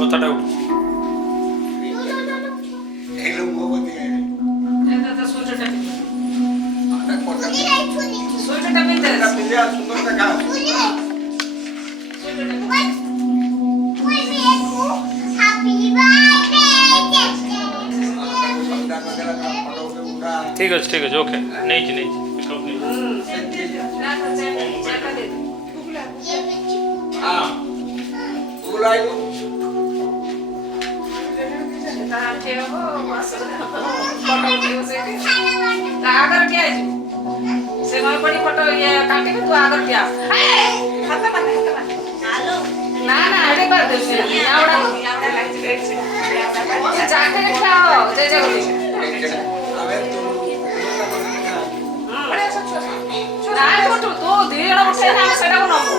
কথাটা ঠিক আছে ঠিক আছে ওকে নেইছি নেইছি आगर क्या है से मैं बड़ी फोटो ये काटे तू आगर क्या खाता मत हेलो ना ना अरे बार दे यावड़ा लाइट से जाके खाओ जय जय बोली अबे तू बड़े अच्छा ना फोटो तो धीरे ना उठे ना सेटा को नमो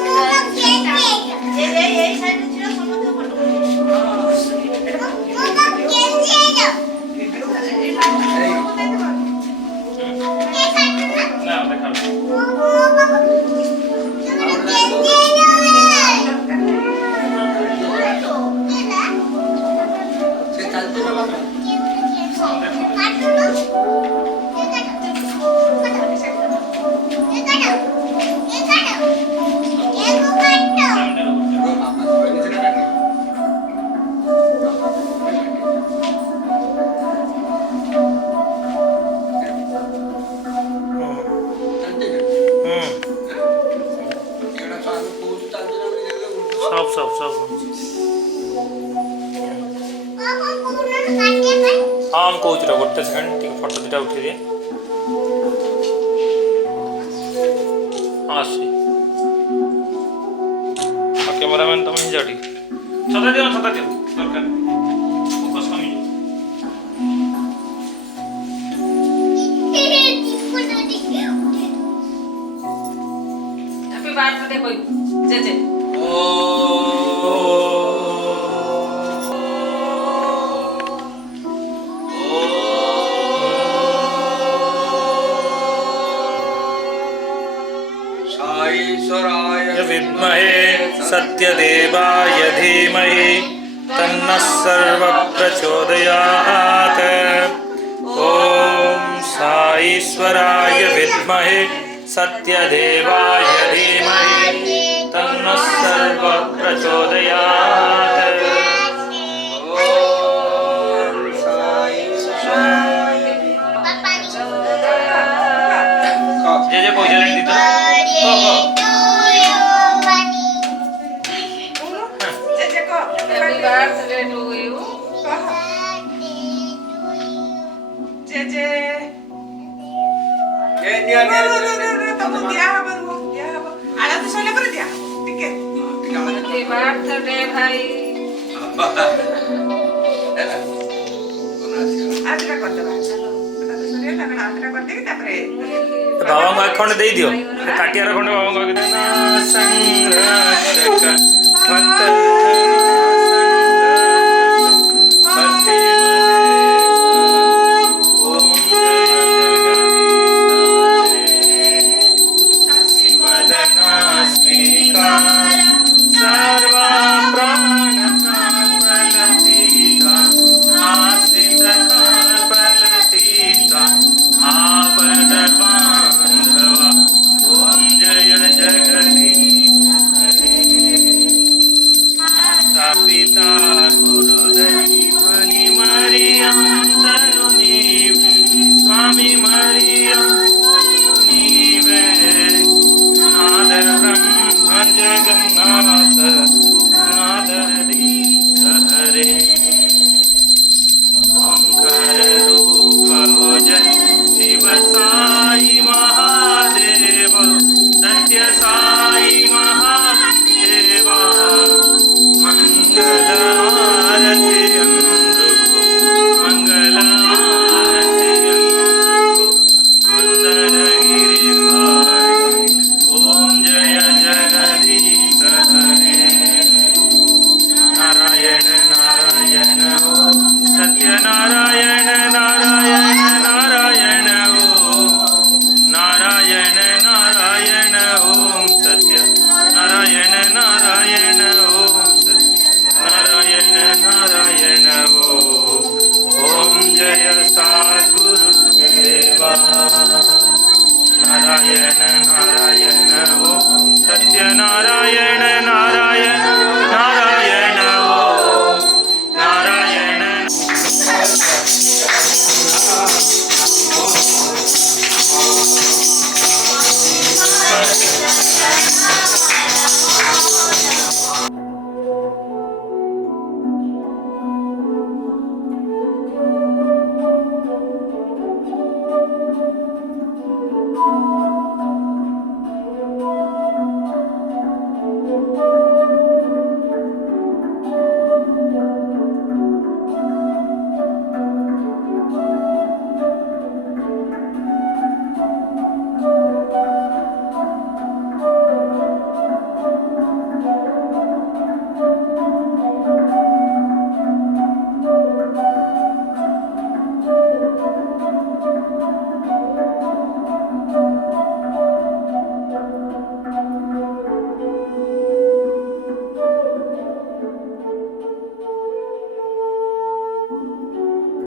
ये साइड छिरो समझ फोटो ना देखा सब हाँ हम कौच गोटे सेकेंड ठीक फोटो दुटा उठे दिए हाँ सी कैमेरामैन तुम ही जाओ ठीक छता दियो दरकार फोकस कमी हैप्पी बर्थडे कोई जे जे विद्महे सत्यदेवाय धीमहि तन्नः सर्वः प्रचोदयात् ॐ साईश्वराय विद्महे सत्यदेवाय धीमहि तन्नः सर्वः प्रचोदयात् जे जे कोई जलन दीता Happy birthday to you. Jeje. Kamu dia apa? Ada tu soalnya ber dia. Tiket. Happy birthday bhai. Adra kota ba. Ada tu soalnya tak ada adra kota kita pre. बाबा को एक खंड दे दियो काटियार खंड बाबा को देना संरक्षक भक्त